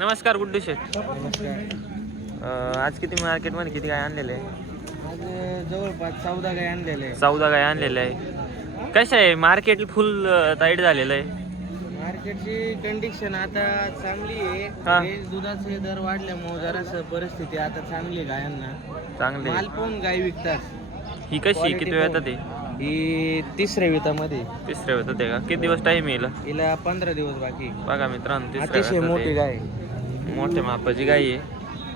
नमस्कार गुड्डू शेठ. नमस्कार. आज किती मार्केटमध्ये किती गाय आणलेले आहे? आज जवळपास 14 गाय आणलेले आहे. 14 गाय आणलेले आहे. कसं आहे मार्केट फुल टाईट झालेलं आहे? मार्केटची कंडिशन आता चांगली हा. आहे. दुधाचे दर वाढल्यामुळे जरासं परिस्थिती आता चांगली आहे गायांना. चांगले. माल पण गाय विकतात. ही कशी किती वेळ येतात? ही तिसऱ्या वितामध्ये. तिसऱ्या वेळ येतात का? किती दिवस टाईम येईल? हिला 15 दिवस बाकी. बघा मित्रांनो, अतिशय तिसऱ्या मोठी गाय. मोठ्या मापाची गाय आहे.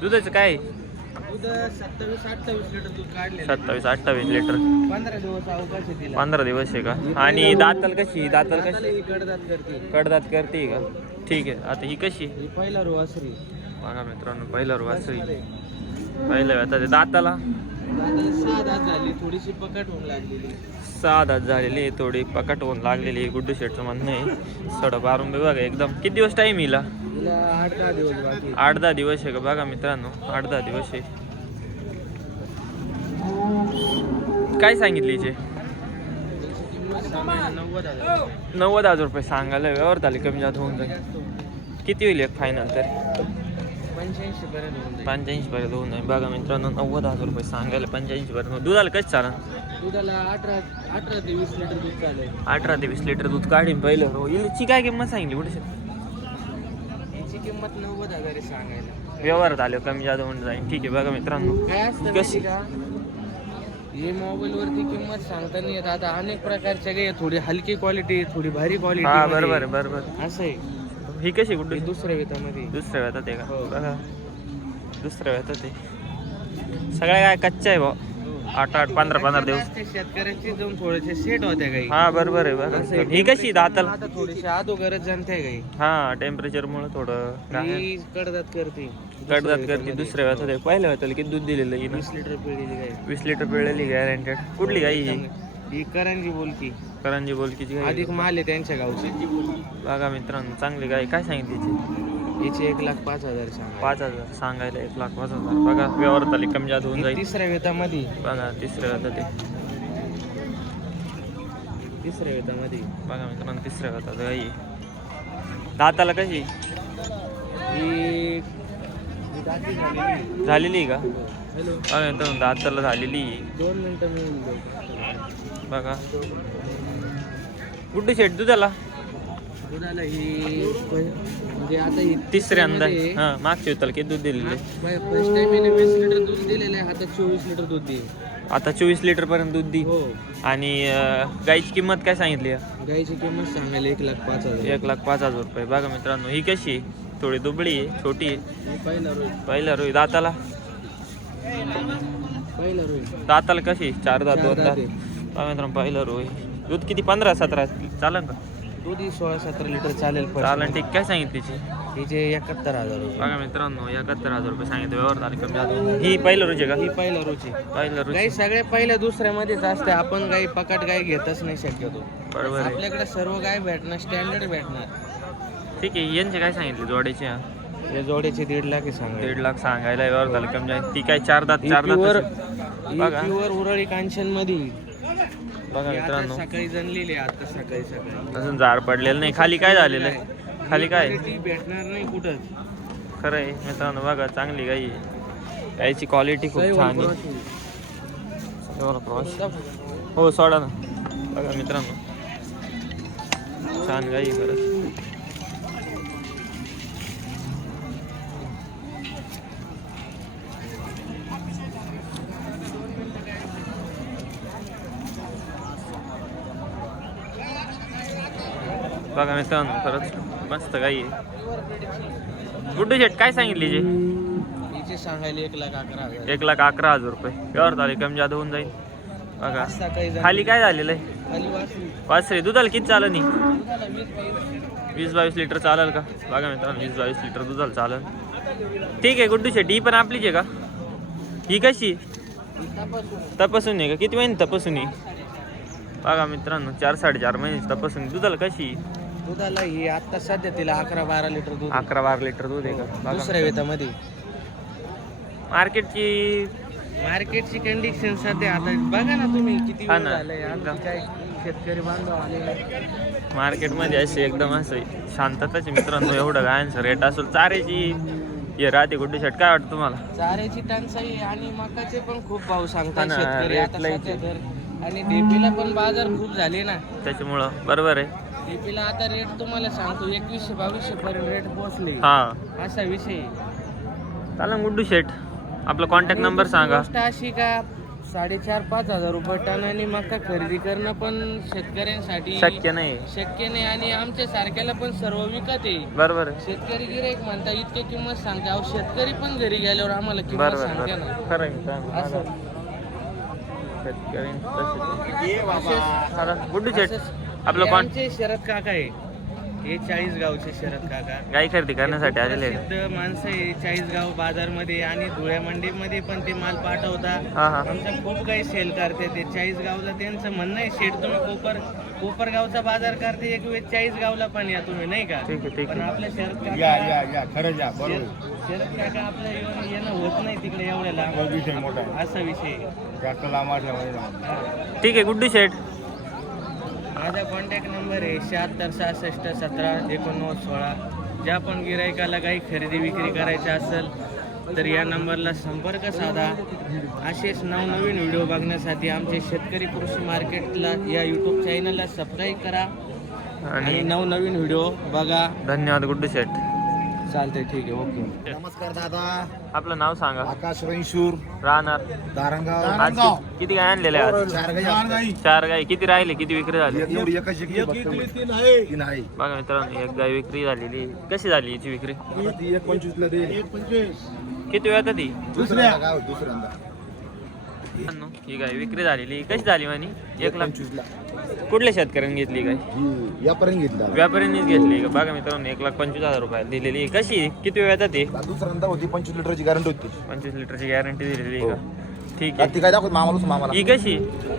दुधाचं काय? दूध 27-28 लिटर दूध काढले. 27-28 लिटर. 15 दिवस अवकाश आहे तिला. 15 दिवस आहे का? आणि दाताल कशी? दाताल कशी? ही कडदात करते. कडदात करते का? ठीक आहे. आता ही कशी? ही पहिला रुवासरी. बघा मित्रांनो, पहिला वासरी पहिल्या वेळात दाताला दाताला 6 दात झाली, थोडीशी पकड होऊन लागलेली. 6 दात झालेली, थोडी पकट होऊन लागलेली. गुड्डू शेठचं म्हणणं आहे. थोडं बारून बघा एकदम. किती दिवस टाईम येईल? हिला 8-10 दिवस बाकी. 8-10 दिवस आहे का? बघा मित्रांनो, 8-10 दिवस आहे. काय सांगितले हिचे? 90,000. 90,000 रुपये सांगायला. व्यवहार झाले कमी जास्त होऊन जाईल. किती होईल एक फायनल? तर 85 पर्यंत होऊन जाईल. 85 पर्यंत होऊन जाईल. बघा मित्रांनो, 90,000 रुपये सांगायला 85 पर्यंत. दुधाला कसं चालेल? दुधाला 18 ते 20 लिटर दूध चालेल. 18 ते 20 लिटर दूध काढीन पहिलं. हो, हिची काय किंमत सांगितली गुड्डू शेठ? याची किंमत 90,000 आहे सांगायला. व्यवहार झाले कमी जास्त होऊन जाईल. ठीक आहे. बघा मित्रांनो, काय असतं कशी? माहिती का, हे मोबाईलवरती किंमत सांगता नाही येत. आता अनेक प्रकारच्या गाय आहेत. थोडी हलकी क्वालिटी, थोडी भारी क्वालिटी. हा, बरोबर आहे, बरोबर. असं आहे. ही कशी गुड्डू? हे दुसऱ्या वेतामध्ये. दुसऱ्या वेळात आहे का? हो. बघा, दुसऱ्या वेळात आहे. सगळ्या काय कच्च्या आहे भाऊ. 8-8, 15-15 दिवस. असते शेतकऱ्यांची जाऊन थोडेसे सेट होत्या गाई. हा, बरोबर आहे. बघा, असं आहे. ही कशी दाताल? आता थोडीशी अगोदरच जनते गाई. हा, टेम्परेचर मुळे थोडं ही कडदात करते. कडदात करते. दुसऱ्या वेळात आहे. पहिल्या वेळात किती दूध दिलेलं हिनं? 20 लिटर पिळलेली गाय. 20 लिटर पिळलेली गॅरंटेड. कुठली गाई ही? ही करंजी बोलकी. करंजी बोलकीची गाई. अधिक माल आहे त्यांच्या गावची. बघा मित्रांनो, चांगली गाई. काय सांगितली हिची? याची 1,05,000 सांगा. 5,000 सांगायला. 1,05,000. बघा, व्यवहार झाले कमी जास्त होऊन जाईल. तिसऱ्या वेतामध्ये. बघा, तिसऱ्या वेळात आहे. तिसऱ्या वेतामध्ये. बघा मित्रांनो, तिसऱ्या वेळात गाई आहे. दाताला कशी? ही झालेली आहे का? हॅलो. बघा मित्रांनो, दाताला झालेली आहे. 2 मिनिटं मिळून बघा, गुड्डू शेठ दुधाला दुधाला ही म्हणजे आता ही तिसऱ्यांदा. हा, मागच्या वेळेला किती दूध दिलेले? फर्स्ट टाइम 20 लिटर दूध दिलेलं आहे. आता 24 लिटर दूध देईल. आता 24 लिटर पर्यंत दूध दी. हो. आणि गाईची किंमत काय सांगितली? गाईची किंमत सांगायला 1,05,000. 1,05,000 रुपये. बघा मित्रांनो, ही कशी? थोडी दुबळी आहे, छोटी आहे. ही पहिला रोज. पहिला रोई. दाताला पहिला रोज. दाताला कशी? 4 दात, 2 दात. आहे. बघा मित्रांनो, पहिला रोई. दूध किती? 15-17 चालेल का? दूध ही 16-17 लिटर चालेल. चालेल. ठीक. काय सांगितली तिची? हिचे 71,000 रुपये. बघा मित्रांनो, 71,000 रुपये सांगितले. व्यवहार झाले कमी जास्त. ही पहिलं रोज आहे का? ही पहिला रोज आहे. पहिलं रोज. गाई सगळ्या पहिल्या दुसऱ्यामध्येच असते. आपण गाई पकड गाय घेतच नाही शक्यतो. बरोबर आहे. आपल्याकडे सर्व गाय भेटणार, स्टँडर्ड भेटणार. ठीक आहे. यांचे काय सांगितले जोड्याचे? या जोड्याचे 1.5 लाख सांगा. 1.5 लाख सांगायला. व्यवहार झाले कमी जास्त. ती काय 4 दात? 4 प्युअर दात. बघा. प्युअर उरळी कांचन मध्ये. बघा मित्रांनो, सकाळी जनलेली आहे. आता सकाळी अजून झाड पडलेलं नाही. खाली काय झालेलं आहे? खाली काय? ती भेटणार नाही कुठं. खरं आहे मित्रांनो. बघा, चांगली गाई आहे. गाईची क्वालिटी खूप छान आहे. हो, सोडा ना. बघा मित्रांनो, छान गाई आहे खरंच. बघा मित्रांनो, खरंच मस्त गाई आहे. गुड्डू शेठ काय सांगितली जे? हिचे सांगायला 1,11,000. 1,11,000 रुपये. व्यवहार झाले कमी जादा होऊन जाईल. बघा, सकाळी खाली काय झालेलं आहे? खाली वासरी. वासरे. दुधाला किती चालेल? नाही, दुधाला 20-22. 20-22 लिटर चालेल का? बघा मित्रांनो, 20-22 लिटर दुधाला चालेल. ठीक आहे गुड्डू शेठ. ही पण आपलीच आहे का? ही कशी? तपासून आहे का? किती महिने तपासून आहे? बघा मित्रांनो, 4-4.5 महिने तपासून. दुधाला कशी? दुधाला ही आता सध्या तिला 11-12 लिटर दूध. 11-12 लिटर दूध आहे का? दुसऱ्या वेतामध्ये. मार्केटची मार्केटची कंडिशन सध्या आता बघा ना तुम्ही किती हा वेळ ना. झालंय. आमची काय शेतकरी बांधव आले. मार्केटमध्ये असे एकदम असं शांतताचे मित्रांनो, एवढं गायांचं रेट असेल. चाऱ्याची हे राहते गुड्डू शेट, काय वाटतं तुम्हाला? चाऱ्याची टंचाई आणि मकाचे पण खूप भाव हा सांगतात ना, शेतकरी रेट आता लई सध्या तर. आणि डेपीला पण बाजार खूप झाले ना. त्याच्यामुळं बरोबर आहे. डेपीला आता रेट तुम्हाला सांगतो 2100-2200 पर्यंत रेट पोहोचले. हा असा विषय. चालेल गुड्डू शेट, आपला कॉन्टॅक्ट नंबर सांगा. गोष्ट अशी का 4,500-5,000 रुपये टनाने मका खरेदी करणं पण शेतकऱ्यांसाठी शक्य नाही. शक्य नाही. आणि आमच्या सारख्याला पण सर्व विकत आहे. बरोबर आहे. शेतकरी गिराईक म्हणता इतकी किंमत सांगते, अहो शेतकरी पण घरी गेल्यावर आम्हाला किंमत बरोबर सांगते बरोबर. ना. खरं आहे मित्रांनो. असं शेतकरी गुड्डू शेट, आपलं हे कॉन्ट आमचे शरद काका आहे. हे 40 गावचे शरद काका गाई खरेदी करण्यासाठी आलेले आहे. प्रसिद्ध माणसं आहे 40 गाव बाजारमध्ये आणि धुळ्या मंडीमध्ये पण ते माल पाठवता. हा हा आमच्या खूप काही सेल करते ते 40 गावला. त्यांचं म्हणणं आहे शेठ तुम्ही कोपरगावचा बाजार करते एक वेळ 40 गावला पण या तुम्ही, नाही का? ठीक आहे ठीक पण आहे. आपल्या शरद काका शरद काका आपल्या येणं होत नाही तिकडे एवढ्या लांब. असा विषय आहे. ठीक आहे गुड्डू शेट. माझा कॉन्टॅक्ट नंबर आहे 7666178916. ज्या पण गिरायकाला काही खरेदी विक्री करायची असेल तर या नंबरला संपर्क साधा. असेच नवनवीन व्हिडिओ बघण्यासाठी आमचे शेतकरी कृषी मार्केटला या यूट्यूब चॅनलला सबस्क्राईब करा आणि आणि नवनवीन व्हिडिओ बघा. धन्यवाद गुड्डू शेट. चालतंय, ठीक आहे, ओके. नमस्कार दादा, आपलं नाव सांगा. आकाश रणशूर, राहणार दारंगाव. आज किती गाय आणलेल्या आहे आज? 4 गाई. 4 गाई. किती राहिले, किती विक्री झाली? एवढी एकच एक तीन आहे. बघा मित्रांनो, एक गाय विक्री झालेली. कशी झाली याची विक्री? आता ती 1.25 ला दे. किती वेळ ती? दुसऱ्यांदा. मित्रांनो, ही गाय विक्री झालेली. कशी झाली म्हणे? 1,25,000. ला कुठल्या शेतकऱ्यांनी घेतली गाय? ही यापर्यंत घेतला. व्यापाऱ्यांनीच घेतली का? बघा मित्रांनो, 1,25,000 रुपये दिलेली. कशी? किती वेळ येतात ती? दुसऱ्यांदा होती 25 लिटरची गॅरंटी होती. 25 लिटरची गॅरंटी दिलेली का? ठीक आता आहे. ती काय दाखवत मामाला ही कशी?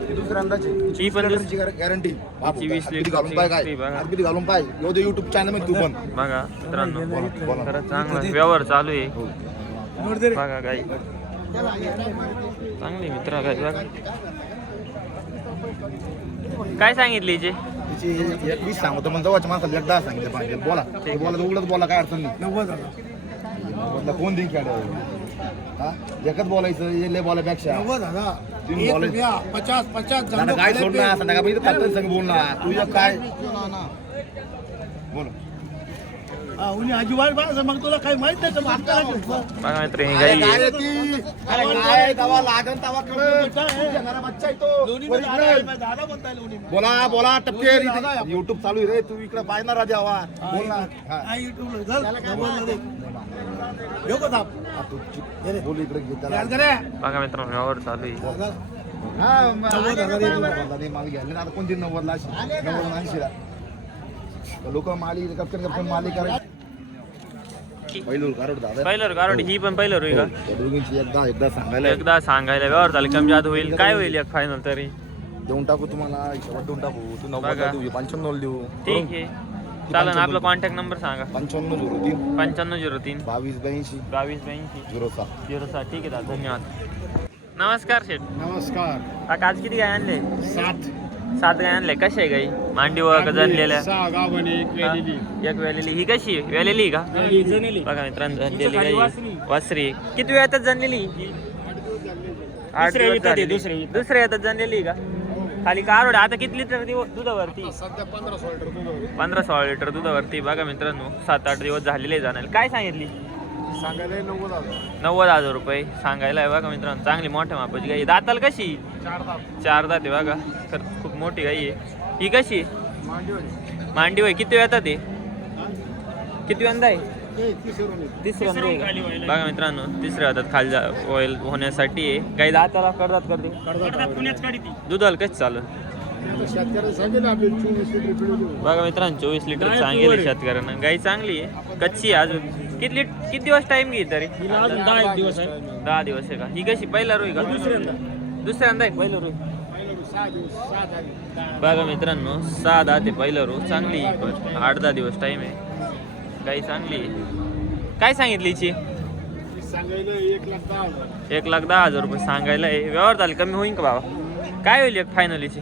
ती दुसऱ्यांदाची ही पण लिटरची गॅरंटी. 20 घालून पाय काय लिटरची बघा. आरबीटी घालून पाय. येऊ दे युट्यूब चॅनल मध्ये तू पण. बघा मित्रांनो, बोला. खरंच चांगला व्यवहार चालू आहे. हो. बघा गाई चांगली मित्र गाई बघा. काय सांगितली हिचे? तिची 21 सांगतो पण जवळच्या माणसाला 10 सांगितलं पाहिजे. बोला ते बोला उलट बोला, काय अडचण नाही. 90 कोण देईन खेळ हा एकच बोलायचं हे लय बोलायपेक्षा 50 काय सोड ना संध्याकाळी पातळ संग बोल ना तुझ्या काय बोल. अजिबात बघा मग तुला काही माहित नाही बघा मित्र ही गाई आहे. बोला बोला टपके युट्यूब चालू आहे रे. तू इकडे पाय ना राजा आवा बोल ना. बोल इकडे बघा मित्रांनो, व्यवहार चालू आहे. माल घ्यायला आता कोणती 90 ला 80 ला लोक माली कपकन माली करायची. पहिलं कारोड दादा पहिलं गारोडी. ही पण पहिलं रोई का? त्या दोघींची एकदा सांगायला एकदा सांगायला व्यवहार झाले कमी जास्त होईल. काय होईल एक फायनल तरी? देऊन टाकू तुम्हाला शेवट देऊन टाकू. तू 90 बघा. देऊ 95 देऊ. ठीक आहे चालेल. आपला कॉन्टॅक्ट नंबर सांगा. 5503 5503 2282 2282 06. 06. ठीक आहे दादा, धन्यवाद. नमस्कार शेठ. नमस्कार. काका आज किती गाय आणले? 7 गाय आणले. कशा आहे गाई? मांडीवर का जनलेल्या? 6 गावाने एक वेलेली. ही कशी आहे? वेलेली का? बघा मित्रांनो, जनलेली गाई वासरी. किती वेळ येतात जनलेली? 8 दिवस झालेली. दुसऱ्या येतात जनलेली का? खाली कारोड. आता किती लिटर दुधावरती? सध्या 15-16 लिटर दूध आहे. 15-16 लिटर दुधावरती. बघा मित्रांनो, 7-8 दिवस झालेले जाणार. काय सांगितली? सांगायला 90,000. 90,000 रुपये सांगायला आहे. बघा मित्रांनो, चांगली मोठ्या मापाची गाई. दाताल कशी? 4 दात आहे. बघा तर खूप मोठी गाई आहे. ही कशी? मांडी होय. किती येतात ते? किती वेळा आहे? तिसऱ्यांदा आहे का? बघा मित्रांनो, तिसऱ्या हातात खाली ऑइल होण्यासाठी आहे. गाई दाताला करतात करते. दुधाला कशी चालू? बघा मित्रांनो, 24 लिटर सांगेल शेतकऱ्यांना. गाई चांगली आहे, कच्ची आहे अजून. किती दिवस टाइम घेईल तरी? 10 दिवस आहे का? ही कशी पहिला रोई का? दुसऱ्यांदा आहे पहिलं रोई. बघा मित्रांनो, 6 दात आहे पहिलं रो. चांगली 8-10 दिवस टाइम आहे. गाई चांगली आहे. काय सांगितली हिची? 1,10,000 रुपये सांगायला आहे. व्यवहार झाले कमी होईल का बाबा? काय होईल एक फायनलीची?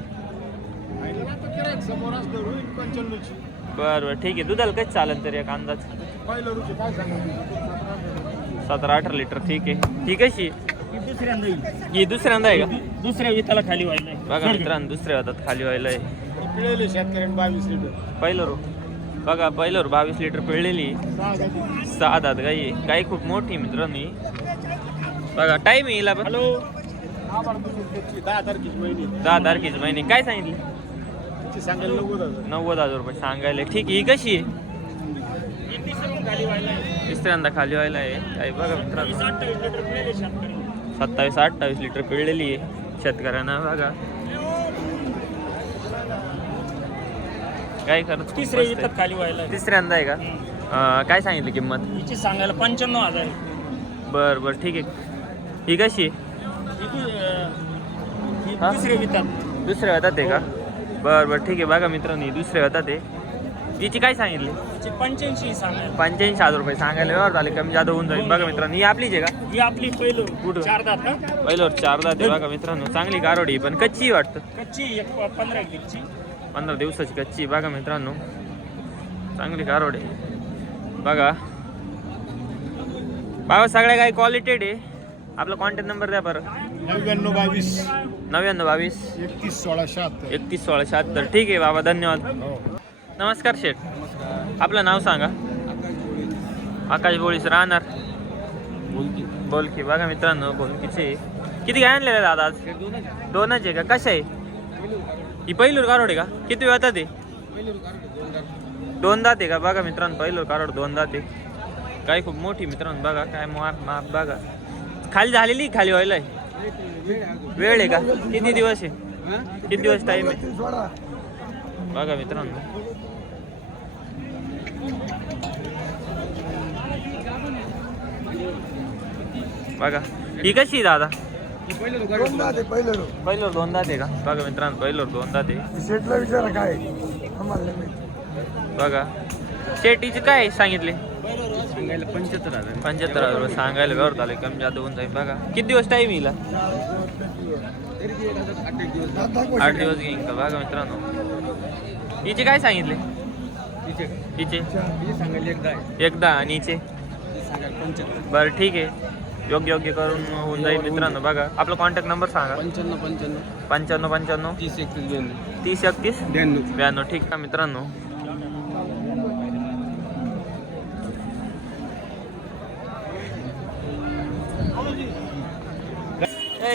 समोर असतं रोहित 95ची. बरं बरं ठीक आहे. दुधाला कधी चालेल तरी एक अंदाज? पहिलं रुची काय सांगायचं? 17-18 लिटर. ठीक आहे. ही कशी? दुसऱ्यांदा येईल. ही दुसऱ्यांदा आहे का? दुसऱ्या विताला खाली व्हायला बघा मित्रांनो, दुसऱ्या हातात खाली व्हायला आहे. पिळेले शेतकऱ्यांनी 22 लिटर. पहिलं रो बघा, पहिलं रो 22 लिटर पिळलेली. 6 दात गाई. गाई खूप मोठी मित्रांनो ही. बघा टाईम येईल आपण. हॅलो. 10 तारखेची महिने. 10 तारखेची महिने. काय सांगितले? तिची सांगायला 90,000. 90,000 रुपये सांगायला. ठीक आहे. ही कशी आहे? तिसऱ्यांदा खाली व्हायला आहे. काय बघा मित्रांनो, 27-28 लिटर पिळलेली आहे शेतकऱ्यांना. बघा काय करत तिसऱ्या वितात खाली व्हायला तिसऱ्यांदा आहे का? काय सांगितली किंमत? हिची सांगायला 95,000. बरं बरं ठीक आहे. ही कशी आहे? हा? दुसऱ्या वितात दुसऱ्या हातात आहे का? बरं बरं ठीक आहे. बघा मित्रांनो, ही दुसऱ्या हातात आहे. हिची काय सांगितली? हिची 85 सांगायला. 85,000 रुपये सांगायला. व्यवहार झाले, कमी जादा होऊन जाईल. बघा मित्रांनो, ही आपलीच आहे का? ही आपली पहिलं कुठं? 4 दात हा? पहिल्यावर 4 दात आहे. बघा मित्रांनो, चांगली गारोडी पण कच्ची वाटतं. कच्ची 15 किलोची. 15 दिवसाची कच्ची. बघा मित्रांनो, चांगली गारोडी बघा. बाबा सगळ्या काही क्वालिटेड आहे. आपला कॉन्टॅक्ट नंबर द्या बरं. 99-22 99-22 31-16-76. 31-16-76. ठीक आहे बाबा, धन्यवाद. नमस्कार शेठ. आपलं नाव सांगा. आकाश बोळीस राहणार बोलकी. बघा मित्रांनो, बोलकीचे किती काय आणलेले दादा आज? 2च आहे का? कशा आहे ही? पहिलूर कारोड आहे का? किती वेळात आहे? 2 दात आहे का? बघा मित्रांनो, पहिलूर कारोड 2 दात आहे. काय खूप मोठी मित्रांनो. बघा काय माप बघा. खाली झालेली, खाली व्हायला आहे. वेळ आहे का? किती दिवस आहे? किती दिवस टाईम आहे? बघा मित्रांनो, बघा ही कशी आहे दादा? पहिल्यावर 2 दात आहे का? बघा मित्रांनो, पहिल्यावर 2 दात आहे. शेटला विचारा काय आम्हाला बघा शेटीचे काय सांगितले? सांगायला 75,000. 75,000 रुपये सांगायला. व्यवहार झाले, कमी जादा होऊन जाईल. बघा किती दिवस टाईम येईल? 8 दिवस घेईन का? बघा मित्रांनो, हिचे काय सांगितले? हिचे सांगायला एकदा आणि हिचे? बरं ठीक आहे. योग्य करून होऊन जाईल मित्रांनो. बघा आपला कॉन्टॅक्ट नंबर सांगा. 55 30 31 92. ठीक आहे मित्रांनो.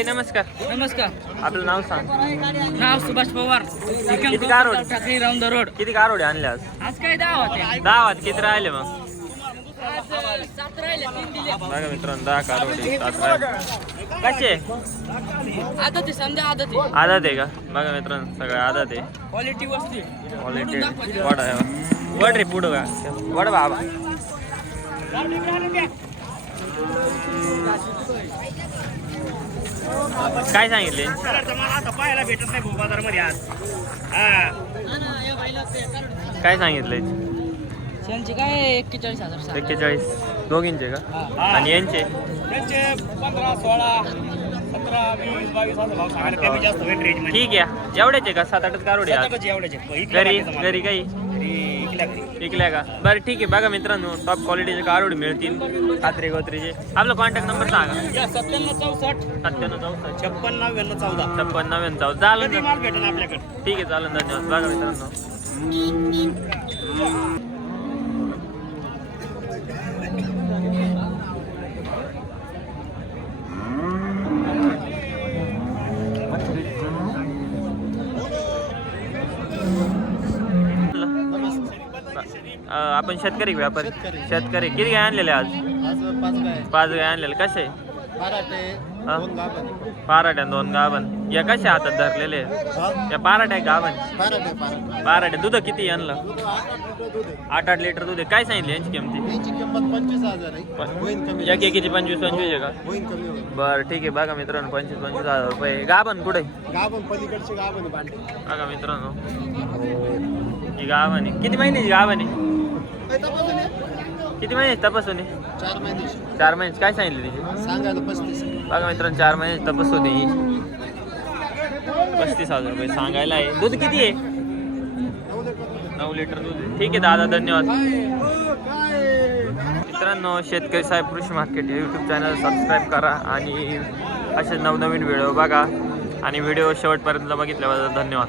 नमस्कार. नमस्कार. आपलं नाव सांग. नाव सुभाष पवार. किती crore? Thackeray round the road. किती कारोडे आणले आज? आज काय 10 होते? 10 वाज. किती राहिले मग? आज 7 राहिले, 3 दिले. बघा मित्रांनो, 10 कारोडे 7 राहिले. कसे आदत आहे, समजा आदत आहे. आदत आहे का? बघा मित्रांनो, सगळं आदत आहे. क्वालिटी वस्तू आहे. क्वालिटी वड आहे. वड रे पुढं का? वड बाबा. काय सांगितले? पाहायला भेटत नाही बाजारमध्ये आज. काय सांगितले? त्यांचे काय 41,000. 41 दोघींचे का? आणि यांचे? त्यांचे 15, 16, 17, 20, 22 असं भाव सांगायला कमी जास्त होईल रेंज मध्ये. ठीक आहे. एवढेच आहे का? 7-8 कारोडे आज? घरी काही विकल्या का? बरं ठीक आहे. बघा मित्रांनो, टॉप क्वालिटीचे कारोडे मिळतील, कात्रे गोत्रीचे. आपला कॉन्टॅक्ट नंबर सांगा. 97 64 97 64 56 99 14. 56 99. चालेल ना? माल भेटेल आपल्याकडे. ठीक आहे, चालेल. धन्यवाद. बघा मित्रांनो, आपण शेतकरी व्यापारी. शेतकरी. किती गाय आणलेले आज? 5 गाय आणलेले. कसे? पाराट्या 2 गाभण. या कशा हातात धरलेले? या पाराट्या गाभण. पाराट्या. दूध किती आणलं? 8-8 लिटर दूध आहे. काय सांगितले यांची किमती? 25,000 एक एकीची 25-25 आहे का? बरं ठीक आहे. बघा मित्रांनो, 25,000 रुपये. गाभण कुठे? पलीकडचे गाभण भांडे. बघा मित्रांनो, ही गाभण आहे. किती महिन्याची गाभण आहे? किती महिन्याची तपासून आहे? 4 महिन्याची. काय सांगितले तिचे? सांगायला 35. बघा मित्रांनो, 4 महिन्याची तपासून आहे. 35,000 रुपये सांगायला आहे. दूध किती आहे? 9 लिटर दूध आहे. ठीक आहे दादा, धन्यवाद. मित्रांनो, शेतकरी साहेब कृषी मार्केट या यूट्यूब चॅनल सबस्क्राईब करा आणि असे नवनवीन व्हिडिओ बघा आणि व्हिडिओ शेवटपर्यंत बघितल्याबद्दल धन्यवाद.